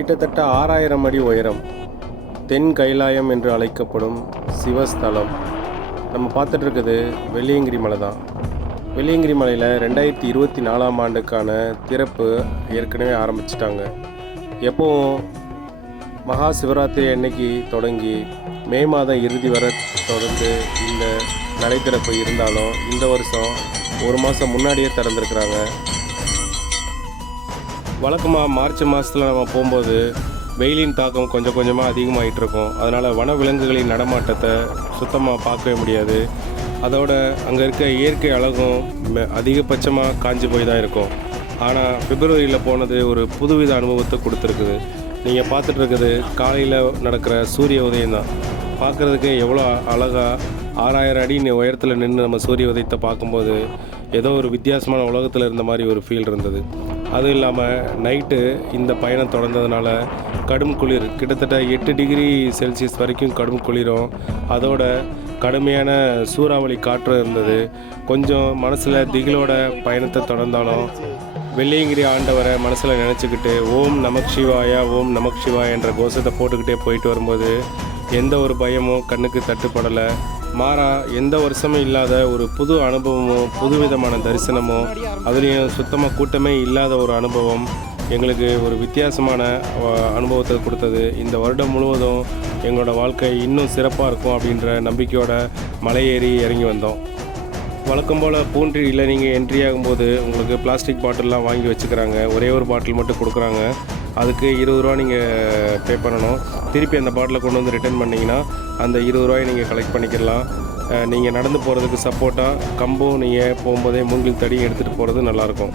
கிட்டத்தட்ட 6000 அடி உயரம் தென் கைலாயம் என்று அழைக்கப்படும் சிவஸ்தலம். நம்ம பார்த்துட்டு இருக்குது வெள்ளியங்கிரி மலை தான். வெள்ளியங்கிரி மலையில் 2024ஆம் ஆண்டுக்கான திறப்பு ஏற்கனவே ஆரம்பிச்சிட்டாங்க. எப்போவும் மகா சிவராத்திரி அன்னைக்கு தொடங்கி மே மாதம் இறுதி வரை தொடர்ந்து இந்த நடை திறப்பு இருந்தாலும் இந்த வருஷம் ஒரு மாதம் முன்னாடியே திறந்துருக்குறாங்க. வழக்கமாக மார்ச் மாதத்தில் நம்ம போகும்போது வெயிலின் தாக்கம் கொஞ்சம் கொஞ்சமாக அதிகமாகிட்டு இருக்கும். அதனால் வனவிலங்குகளின் நடமாட்டத்தை சுத்தமாக பார்க்கவே முடியாது. அதோட அங்கே இருக்க இயற்கை அழகும் அதிகபட்சமாக காஞ்சி போய் தான் இருக்கும். ஆனால் பிப்ரவரியில் போனது ஒரு புதுவித அனுபவத்தை கொடுத்துருக்குது. நீங்கள் பார்த்துட்டு இருக்குது காலையில் நடக்கிற சூரிய உதயம் தான். பார்க்குறதுக்கு எவ்வளோ அழகாக 6000 அடி உயரத்தில் நின்று நம்ம சூரிய உதயத்தை பார்க்கும்போது ஏதோ ஒரு வித்தியாசமான உலகத்தில் இருந்த மாதிரி ஒரு ஃபீல் இருந்தது. அதுவும் இல்லாமல் நைட்டு இந்த பயணம் தொடர்ந்ததுனால கடும் குளிர், கிட்டத்தட்ட 8 டிகிரி செல்சியஸ் வரைக்கும் கடும் குளிரும், அதோட கடுமையான சூறாவளி காற்று இருந்தது. கொஞ்சம் மனசில் திகிலோட பயணத்தை தொடர்ந்தாலும் வெள்ளியங்கிரி ஆண்டவரை மனசில் நினச்சிக்கிட்டு ஓம் நமக் சிவாயா ஓம் நமக் சிவாயா என்ற கோஷத்தை போட்டுக்கிட்டே போயிட்டு வரும்போது எந்த ஒரு பயமும் கண்ணுக்கு தட்டுப்படலை. மாறா எந்த வருஷமும் இல்லாத ஒரு புது அனுபவமும் புதுவிதமான தரிசனமும், அதுலேயும் சுத்தமாக கூட்டமே இல்லாத ஒரு அனுபவம் எங்களுக்கு ஒரு வித்தியாசமான அனுபவத்தை கொடுத்தது. இந்த வருடம் முழுவதும் எங்களோட வாழ்க்கை இன்னும் சிறப்பாக இருக்கும் அப்படின்ற நம்பிக்கையோட மலை ஏறி இறங்கி வந்தோம். வழக்கம் போல் பூண்டியில் நீங்கள் என்ட்ரி ஆகும்போது உங்களுக்கு பிளாஸ்டிக் பாட்டில்லாம் வாங்கி வச்சுக்கிறாங்க. ஒரே ஒரு பாட்டில் மட்டும் கொடுக்குறாங்க. அதுக்கு 20 ரூபா நீங்கள் பே பண்ணணும். திருப்பி அந்த பாட்டிலை கொண்டு வந்து ரிட்டர்ன் பண்ணிங்கன்னா அந்த 20 ரூபாயை நீங்கள் கலெக்ட் பண்ணிக்கலாம். நீங்கள் நடந்து போகிறதுக்கு சப்போர்ட்டாக கம்பும் நீங்கள் போகும்போதே மூங்கில் தடி எடுத்துகிட்டு போகிறது நல்லாயிருக்கும்.